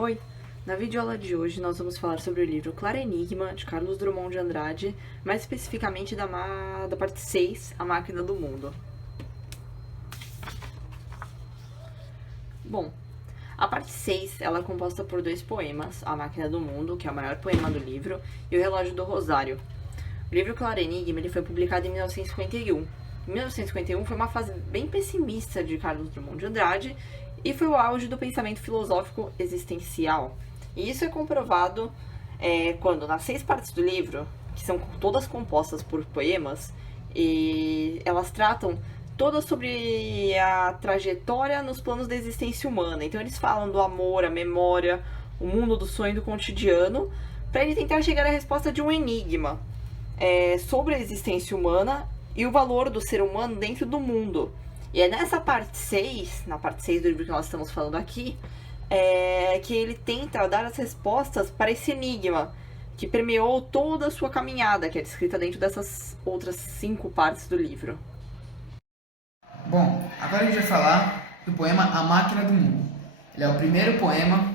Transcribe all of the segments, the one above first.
Oi! Na videoaula de hoje nós vamos falar sobre o livro Claro Enigma, de Carlos Drummond de Andrade, mais especificamente da parte 6, A Máquina do Mundo. Bom, a parte 6 ela é composta por dois poemas, A Máquina do Mundo, que é o maior poema do livro, e O Relógio do Rosário. O livro Claro Enigma ele foi publicado em 1951. Em 1951 foi uma fase bem pessimista de Carlos Drummond de Andrade e foi o auge do pensamento filosófico existencial. E isso é comprovado quando, nas 6 partes do livro, que são todas compostas por poemas, e elas tratam todas sobre a trajetória nos planos da existência humana. Então eles falam do amor, a memória, o mundo do sonho e do cotidiano, para ele tentar chegar à resposta de um enigma sobre a existência humana e o valor do ser humano dentro do mundo. E é nessa parte 6, na parte 6 do livro que nós estamos falando aqui, que ele tenta dar as respostas para esse enigma que permeou toda a sua caminhada, que é descrita dentro dessas outras 5 partes do livro. Bom, agora a gente vai falar do poema A Máquina do Mundo. Ele é o primeiro poema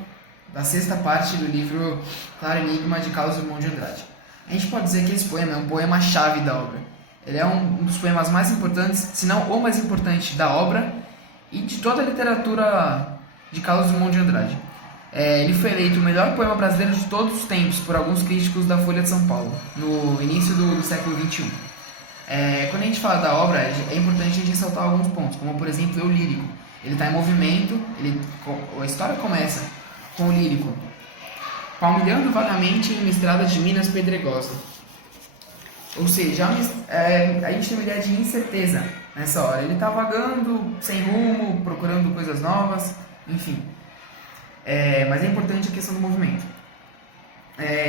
da 6ª parte do livro Claro Enigma, de Carlos Drummond de Andrade. A gente pode dizer que esse poema é um poema-chave da obra. Ele é um dos poemas mais importantes, se não o mais importante da obra e de toda a literatura de Carlos Drummond de Andrade. Ele foi eleito o melhor poema brasileiro de todos os tempos por alguns críticos da Folha de São Paulo, no início do século XXI. Quando a gente fala da obra, é importante a gente ressaltar alguns pontos, como por exemplo o lírico. Ele está em movimento, a história começa com o lírico palmilhando vagamente em uma estrada de Minas pedregosa. Ou seja, a gente tem uma ideia de incerteza nessa hora. Ele está vagando, sem rumo, procurando coisas novas, enfim. Mas é importante a questão do movimento.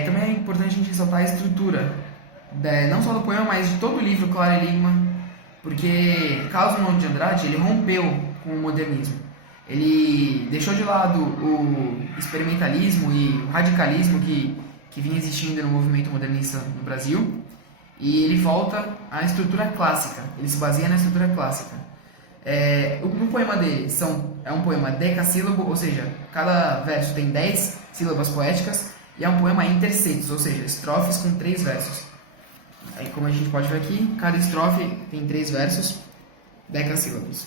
Também é importante a gente ressaltar a estrutura, não só do poema, mas de todo o livro Claro Enigma, porque Carlos Drummond de Andrade ele rompeu com o modernismo. Ele deixou de lado o experimentalismo e o radicalismo que vinha existindo no movimento modernista no Brasil, e ele volta à estrutura clássica, ele se baseia na estrutura clássica. No poema dele é um poema decassílabo, ou seja, cada verso tem 10 sílabas poéticas, e é um poema intersetos, ou seja, estrofes com 3 versos. Aí, como a gente pode ver aqui, cada estrofe tem 3 versos, decassílabos.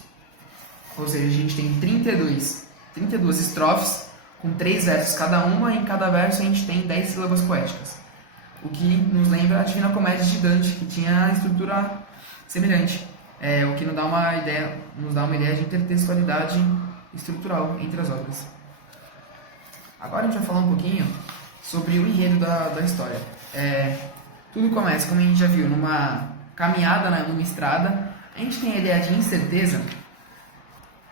Ou seja, a gente tem 32 estrofes com 3 versos cada uma, e em cada verso a gente tem 10 sílabas poéticas. O que nos lembra a Divina Comédia de Dante, que tinha a estrutura semelhante. O que nos dá uma ideia de intertextualidade estrutural entre as obras. Agora a gente vai falar um pouquinho sobre o enredo da história. Tudo começa, como a gente já viu, numa caminhada numa estrada. A gente tem a ideia de incerteza.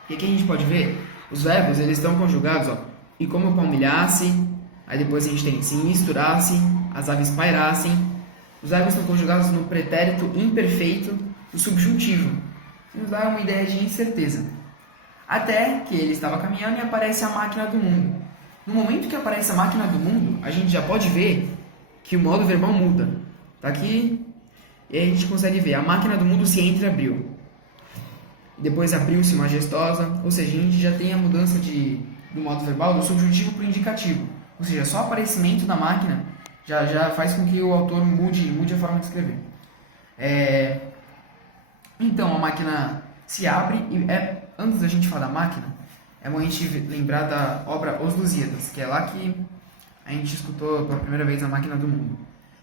E aqui a gente pode ver, os verbos eles estão conjugados, ó, e como palmilhasse, aí depois a gente tem se misturasse, as aves pairassem. Os verbos estão conjugados no pretérito imperfeito do subjuntivo, que nos dá uma ideia de incerteza. Até que ele estava caminhando e aparece a máquina do mundo. No momento que aparece a máquina do mundo, a gente já pode ver que o modo verbal muda. Tá aqui, e aí a gente consegue ver, a máquina do mundo se entreabriu. Depois abriu-se majestosa, ou seja, a gente já tem a mudança do modo verbal do subjuntivo para o indicativo. Ou seja, só o aparecimento da máquina já faz com que o autor mude a forma de escrever. Então a máquina se abre e antes da gente falar da máquina, é bom a gente lembrar da obra Os Lusíadas, que é lá que a gente escutou pela primeira vez a máquina do mundo.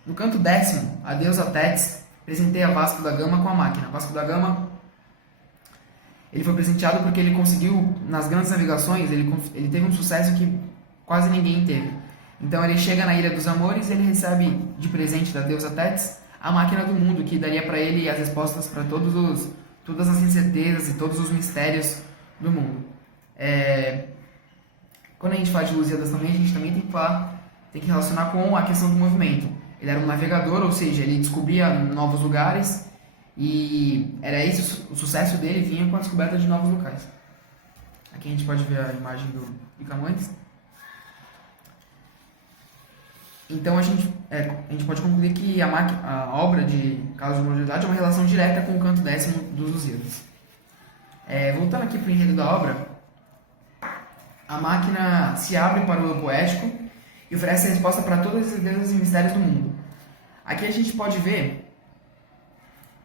No canto 10º, a deusa Tétis presenteia Vasco da Gama com a máquina. Vasco da Gama ele foi presenteado porque ele conseguiu, nas grandes navegações, ele teve um sucesso que quase ninguém teve. Então ele chega na Ilha dos Amores e ele recebe de presente da deusa Tétis a máquina do mundo, que daria para ele as respostas para todas as incertezas e todos os mistérios do mundo. Quando a gente fala de Lusíadas também, a gente também tem que relacionar com a questão do movimento. Ele era um navegador, ou seja, ele descobria novos lugares, e era esse o sucesso dele, vinha com a descoberta de novos locais. Aqui a gente pode ver a imagem de Camões. Então a gente pode concluir que a obra de Carlos Drummond de Andrade é uma relação direta com o canto 10º dos Lusíadas. Voltando aqui para o enredo da obra, a máquina se abre para o eu poético e oferece a resposta para todas as ideias e mistérios do mundo. Aqui a gente pode ver,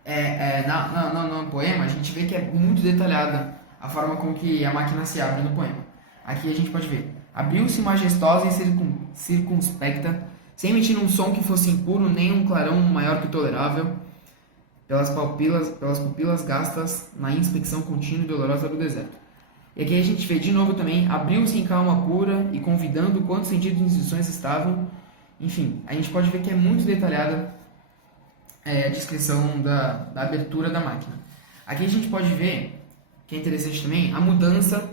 no poema, a gente vê que é muito detalhada a forma com que a máquina se abre no poema. Aqui a gente pode ver: abriu-se majestosa e circunspecta, sem emitir um som que fosse impuro, nem um clarão maior que o tolerável, pelas pupilas gastas na inspeção contínua e dolorosa do deserto. E aqui a gente vê de novo também: abriu-se em calma pura e convidando quantos sentidos e instruções estavam. Enfim, a gente pode ver que é muito detalhada a descrição da abertura da máquina. Aqui a gente pode ver, que é interessante também, a mudança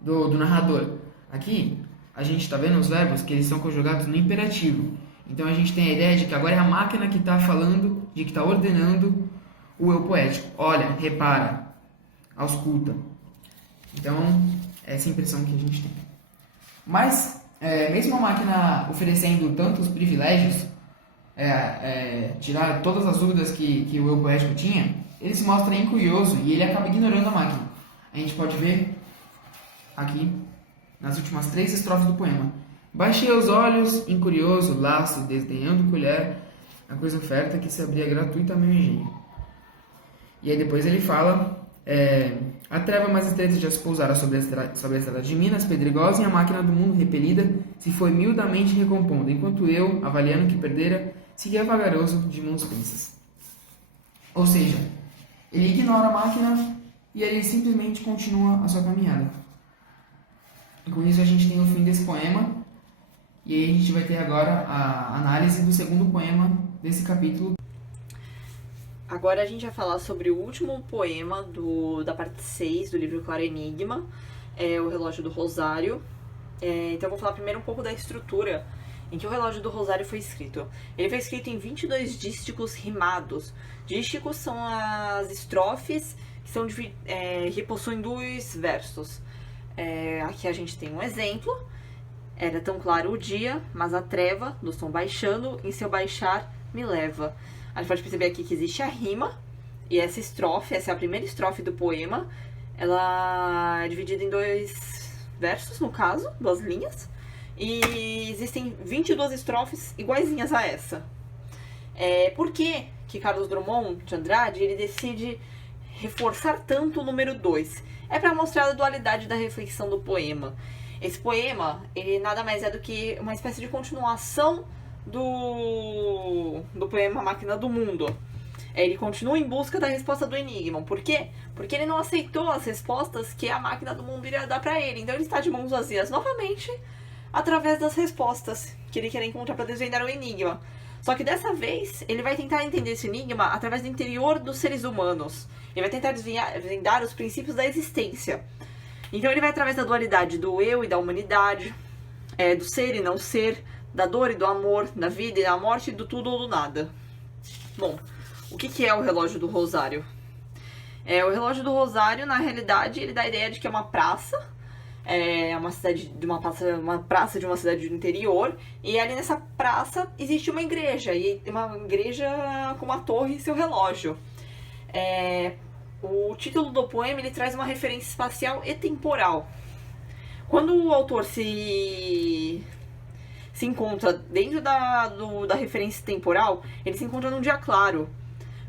do narrador. Aqui a gente está vendo os verbos que eles são conjugados no imperativo. Então a gente tem a ideia de que agora é a máquina que está falando, de que está ordenando o eu poético. Olha, repara, ausculta. Então, essa é a impressão que a gente tem. Mas, mesmo a máquina oferecendo tantos privilégios, tirar todas as dúvidas que o eu poético tinha, ele se mostra incurioso e ele acaba ignorando a máquina. A gente pode ver aqui, nas últimas 3 estrofes do poema: baixei os olhos, incurioso, laço, desdenhando colher, a coisa oferta que se abria gratuita a meu engenho. E aí depois ele fala: a treva mais estreita já se pousara sobre a estrada de Minas pedregosa, e a máquina do mundo repelida se foi miudamente recompondo, enquanto eu, avaliando que perdera, seguia vagaroso de mãos pensas. Ou seja, ele ignora a máquina e ele simplesmente continua a sua caminhada. E com isso a gente tem o fim desse poema, e aí a gente vai ter agora a análise do segundo poema desse capítulo. Agora a gente vai falar sobre o último poema da parte 6 do livro Claro Enigma, o Relógio do Rosário. Então eu vou falar primeiro um pouco da estrutura em que o Relógio do Rosário foi escrito. Ele foi escrito em 22 dísticos rimados. Dísticos são as estrofes que possuem 2 versos. Aqui a gente tem um exemplo: era tão claro o dia, mas a treva do som baixando, em seu baixar me leva. A gente pode perceber aqui que existe a rima, e essa é a primeira estrofe do poema. Ela é dividida em 2 versos, no caso, 2 linhas, e existem 22 estrofes iguaizinhas a essa. Por que Carlos Drummond de Andrade ele decide reforçar tanto o número 2? É para mostrar a dualidade da reflexão do poema. Esse poema, ele nada mais é do que uma espécie de continuação do poema Máquina do Mundo. Ele continua em busca da resposta do enigma. Por quê? Porque ele não aceitou as respostas que a Máquina do Mundo iria dar para ele. Então ele está de mãos vazias novamente, através das respostas que ele quer encontrar para desvendar o enigma. Só que dessa vez, ele vai tentar entender esse enigma através do interior dos seres humanos. Ele vai tentar desvendar os princípios da existência. Então ele vai através da dualidade do eu e da humanidade, do ser e não ser, da dor e do amor, da vida e da morte, do tudo ou do nada. Bom, o que é o Relógio do Rosário? O Relógio do Rosário, na realidade, ele dá a ideia de que é uma praça, uma praça de uma cidade do interior, e ali nessa praça existe uma igreja com uma torre e seu relógio. O título do poema ele traz uma referência espacial e temporal. Quando o autor se encontra dentro da referência temporal, ele se encontra num dia claro.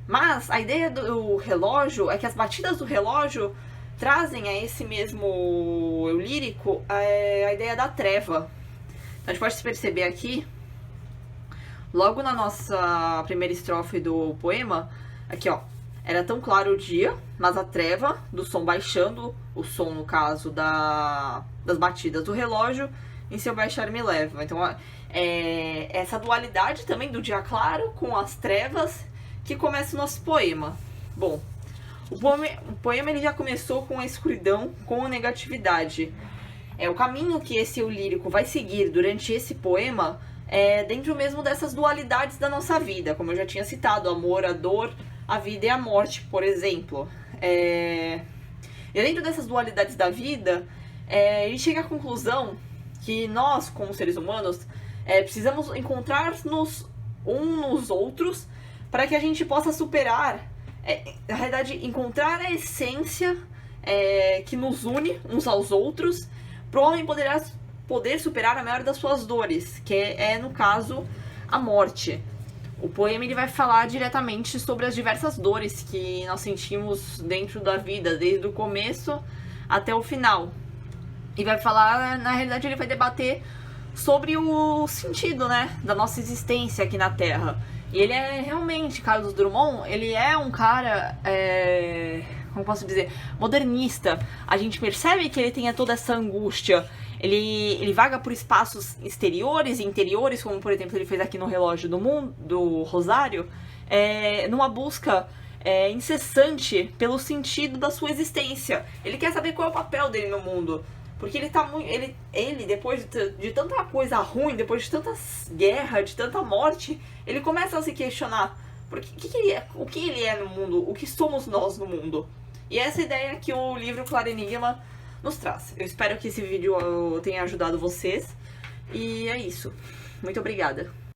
Mas a ideia do relógio é que as batidas do relógio trazem a esse mesmo eu lírico a ideia da treva. Então, a gente pode perceber aqui, logo na nossa primeira estrofe do poema, aqui ó: era tão claro o dia, mas a treva do som baixando, o som no caso das batidas do relógio, em seu baixar me leva. Então, essa dualidade também do dia claro com as trevas que começa o nosso poema. Bom, o poema ele já começou com a escuridão, com a negatividade. O caminho que esse eu lírico vai seguir durante esse poema é dentro mesmo dessas dualidades da nossa vida, como eu já tinha citado: o amor, a dor, a vida e a morte, por exemplo. E dentro dessas dualidades da vida, ele chega à conclusão que nós, como seres humanos, precisamos encontrar-nos uns nos outros para que a gente possa superar, na verdade, encontrar a essência que nos une uns aos outros, pro homem poder superar a maior das suas dores, que é no caso, a morte. O poema ele vai falar diretamente sobre as diversas dores que nós sentimos dentro da vida, desde o começo até o final. E vai falar, na realidade, ele vai debater sobre o sentido, né, da nossa existência aqui na Terra. E ele é realmente, Carlos Drummond, ele é um cara, como posso dizer, modernista. A gente percebe que ele tem toda essa angústia. Ele vaga por espaços exteriores e interiores, como por exemplo ele fez aqui no Relógio do Mundo, do Rosário, numa busca incessante pelo sentido da sua existência. Ele quer saber qual é o papel dele no mundo. Porque ele tá muito. Ele depois de tanta coisa ruim, depois de tanta guerra, de tanta morte, ele começa a se questionar o que ele é no mundo, o que somos nós no mundo. E essa ideia que o livro Claro Enigma nos traz. Eu espero que esse vídeo tenha ajudado vocês. E é isso. Muito obrigada.